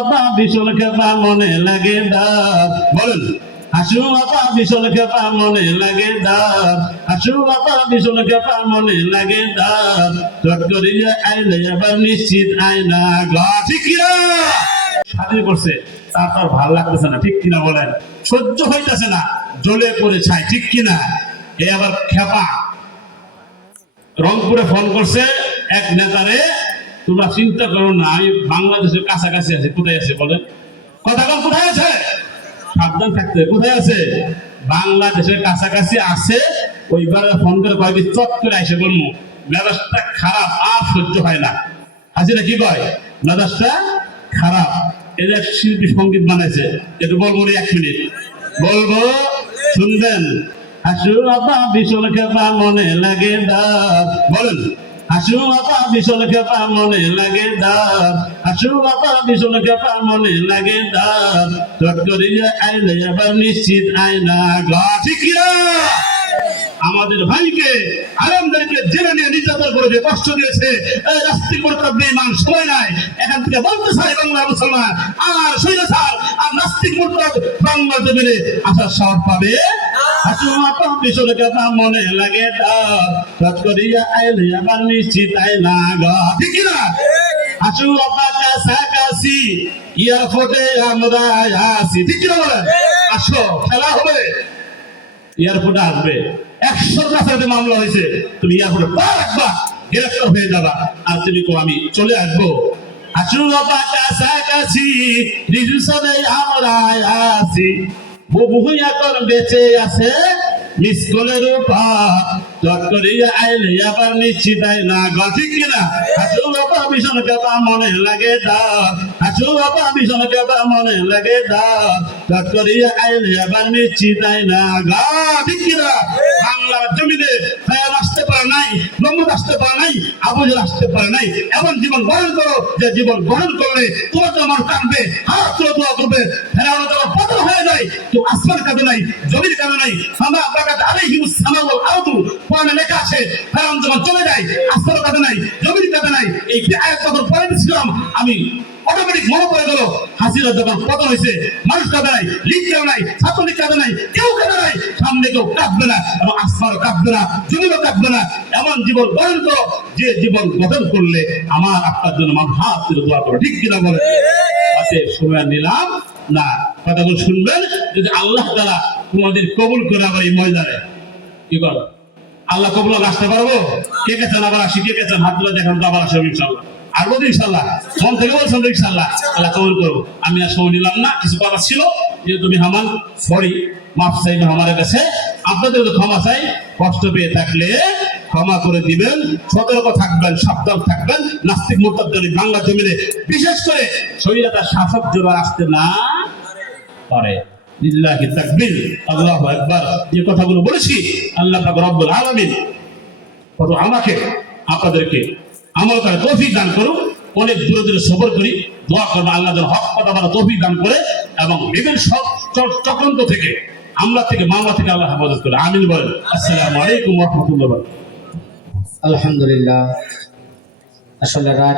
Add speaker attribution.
Speaker 1: আপা ভীষণ খেপা মনে লাগে দার বলেন ভীষণ খেপা মনে লাগে আপা ভীষণ খেপা মনে লাগে দার চট আইলে নিশ্চিত আয়না গা ঠিক কিনা? স্বাধীন করছে তার তার ভালো লাগতেছে না, ঠিক কিনা বলেন? সহ্য হইতেছে না, জ্বলে পড়ে ছাই, ঠিক কিনা? এ আবার খেপা। রংপুরে ফোন করছে এক নেতারে তোমরা চিন্তা করো না, আমি বাংলাদেশের কাছাকাছি আছি। কোথায় আছে বলেন কথা কন কোথায় আছে? সাবধান থাকতে কোথায় আছে? বাংলাদেশের কাছাকাছি আছে। ওইবারে ফোন করে কয়েকদিন চট করে এসে বলব মেজাজটা খারাপ, আর সহ্য হয় না। হাসিনা কি কয়? মেজাজটা খারাপ। এদের শিল্পী সংগীত বানাইছে। একটু বলব এক মিনিট। বলব, শুনবেন? হাসু আপা ভীষণ খেপা মনে লাগে দার বলেন। হাসু আপা ভীষণ খেপা মনে লাগে দার হাসু আপা ভীষণ খেপা মনে লাগে দার চট করিয়া আইলে নিশ্চিত আয়না গা। ঠিক আমাদের ভাইকে আরামদারিকে জেলে নিয়ে নির্যাতন করেছে কষ্ট দিয়েছে এই রাস্তিক মোরতাব বেঈমান, সময় নাই। এখান থেকে বলতে চাই, বাংলা মুসলমান, আর সৈন্য স্যার, আর নাস্তিক মোরতাব বাংলা জমিনে আসার সাহস পাবে? কথা মনে লাগে নিশ্চিত গা। কাছাকাছি এয়ারপোর্টে আমরা আসি আসো, খেলা হবে। আসবে। একশো কাছাতে মামলা হয়েছে। তুমি এয়ারপোর্টে পা গ্রেফতার হয়ে যাবা। আর তুমি কো, আমি চলে আসব। আসু বাবা কাছাকাছি আমরা আছি। বহু এখন বেঁচে আছে মিস না গল কিনা হাসু বাবা ভীষণ কেবা মনে লাগে দার হাসু বাবা ভীষণ কেবা মনে লাগে দার চট করিয়া আইলে আবার নিশ্চিত না গা ঠিক কিনা বাংলার জমিতে পারে নাই মোহাম্মদ আসতে পারে নাই আসতে পারে নাই। এমন জীবন গ্রহণ করো যে জীবন গ্রহণ করলে তোমার তো আমার কাঁদবে হাত করবে। তোমার পতন হয়ে যায় তো আসমান কাঁদে নাই জমির কাঁদে নাই। সামা কোরআনে লেখা আছে চলে যায়, আসমান কাঁদে নাই জমির কাঁদে নাই। এই আয়াত যখন পড়ে দিছিলাম আমি অটোমেটিক মনে পড়ে গেল হাসিরা যখন পতন হয়েছে মানুষ কাঁদে নাই লিগ কেউ নাই ছাত্রলীগ কাঁদে নাই, কেউ কাঁদে নাই? সামনে কেউ কাঁদবে না, এবং আসমানও কাঁদবে না জমিরও কাঁদবে না। এমন জীবন গঠন করো, যে জীবন গঠন করলে আমার আপনার জন্য আমার হাত তুলে দোয়া করো, ঠিক কিনা বলে আছে সময় নিলাম না। কথাগুলো শুনবেন, যদি আল্লাহ তারা তোমাদের কবুল করে আবার এই ময়দানে। কি করো আল্লাহ কবুল আসতে পারব? কে কে চান আবার আসি, কে কে চান? হাত তুলে দেখান তো আবার আসবে ইনশাল্লাহ আর বলতে ইনশাল্লাহ মন থেকে বলছেন তো ইনশাল্লাহ আল্লাহ কবুল করব আমি আর সময় নিলাম না, কিছু কথা ছিল। যে তুমি হামান সরি মাফ চাইবে আমার কাছে। আপনাদের ক্ষমা চাই। কষ্ট পেয়ে থাকলে ক্ষমা করে দিবেন। সতর্ক থাকবেন, সাবধান থাকবেন। নাস্তিক মোর্তাদের বাংলা জমিনে বিশেষ করে শরীরতা শাসক জোড়া আসতে না পারে। লিল্লাহি তাকবীর। আল্লাহু আকবার। যে কথাগুলো বলেছি, আল্লাহ পাক রব্বুল আলামিন। আমাকে, আপনাদেরকে আমল করে তৌফিক দান করুন। অনেক দূরে দূরে সফর করি। দোয়া করব আল্লাহ হক কথা বলা তৌফিক দান করে এবং বিভিন্ন সব চক্রান্ত থেকে, আমরা থেকে মামলা থেকে আল্লাহ হেফাজত করে আমিন বলেন। আসসালামু আলাইকুম রহমতুল্লাহ
Speaker 2: আলহামদুলিল্লাহ। আসলে রাত